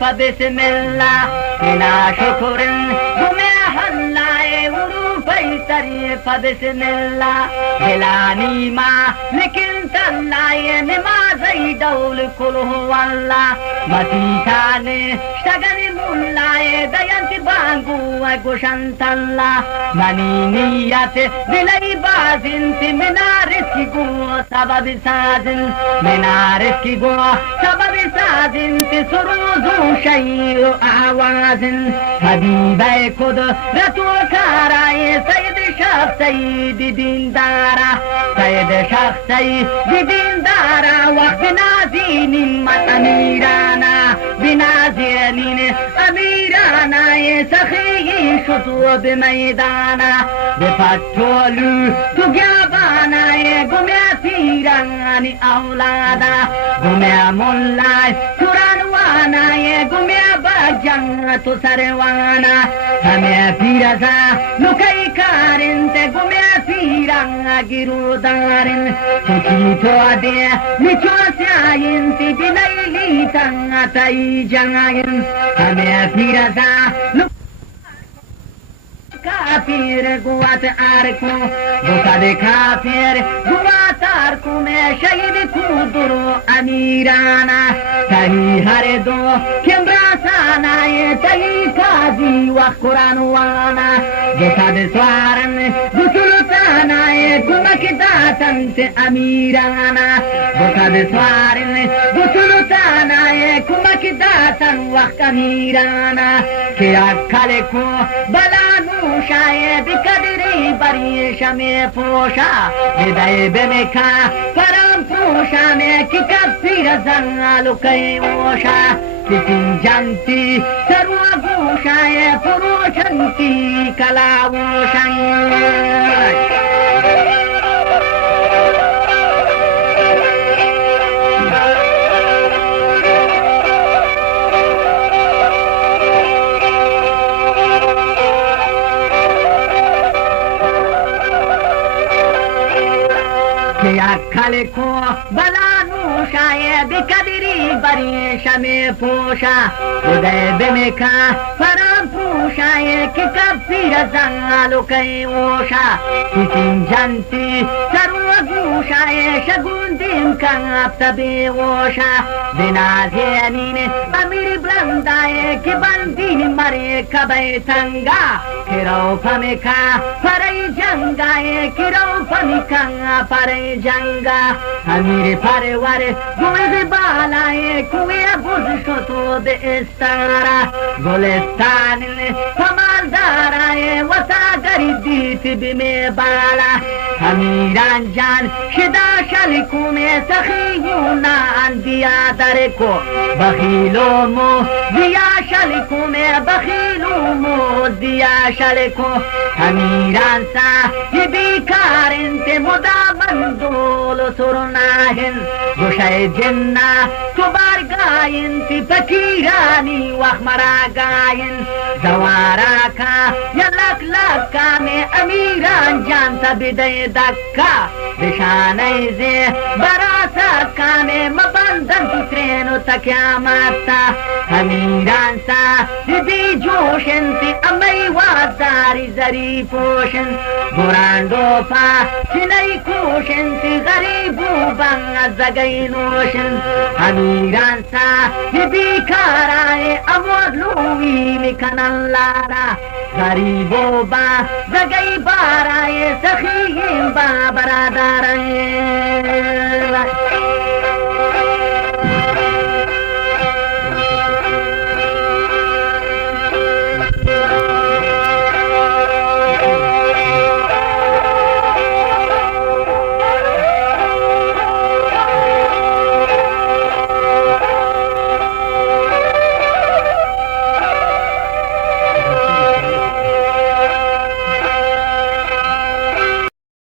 فبسم الله بلا شكر جميع الله وروفي سري فبسم الله بلا نيمة لكن تلاي نما زي دول كل هو الله مسيطاني اشتغني مولاي ديانتي بانقو وقشنت الله مني نيات دلي بازن منارسكي قو سبب سازن منارسكي قو سبب سازن تسروزو شيء أعوازن حبيبي قدرتو كاراي سيد شخص سيد دين دارا سيد شخص سيد دين دارا وقت نازين مت أميرانا بنازين أميرانا يسخي شطو بميدانا بفتولو تجابانا يقوم يسيراني أولادا قوم يا مولاي ترانوانا يقوم يا بجان تسروانا هم يا فيرزا لكي كارن تقوم يا فيرانا جيرو دارن تكيتو أدي نيشو سياين تبنيلي تانا تاي جاين هم يا فيرزا كافر قوات أركو بوكاد كافر قوات أركو में शहीद कूदरो अमीराना तही हरे दो किमरासाना ये तही काजी व कुरान वाना बसाद स्वारन दुसुलताना ये कुमक दातन से अमीराना बसाद स्वारन दुसुलताना ये कुमक दातन वक्त अमीराना के अखले को बलानु शायद कदरी बरी शमे पोशा हृदय बेमेखा परम पोशा में कि कबीर जंगालु कई मोशा किसिन जानती सर्व गोशाय पुरुषंती कला वोशं खले को बलानु शायद कदरी बरी शमे पोशा उदय बेमेखा परम पोशाय कि कबीर जंगालु कई ओशा किसिन जानती सर्व गोशाय शगुन दिन काप तबे ओशा बिना ध्यानीने अमीर ब्लंदाए कि बंदी मरे कबे तंगा किरो फमेखा परई जंगाए किरो फमिका परई जंगा अमीर परवारे गुल बालाए कुए बुझ तो दे इस्तारा गुलिस्तान ने फमालदाराए वसा गरीबीत बिमे बाला अमीरान जान शिदा शलिकू में सखीयूना अंदिया दर को बखीलो मो दिया शलिकू में बखीलो मो दिया शलिकू अमीरान सा ये बिकार इंते मुदा मंदोल सुरनाहिन गुशाय जिन्ना तुबार गायन ती फकीरानी वखमरा गायन जवारा का या लक लका में अमीरान जानता बिदय दक्का दिशाने जे बरासा का में मबंदन तुत्रेनो तक्यामता अमीरान सा दिदी जोशन ती अमई वादारी जरी पोशन बुरांडो पा चिनई कोशन ती गरीबू बंग जगई नोशन अमीरान सा दिदी काराए अमोद लूवी लिखनन लारा गरीबो बा जगई बाराए सखी बा बरादाराए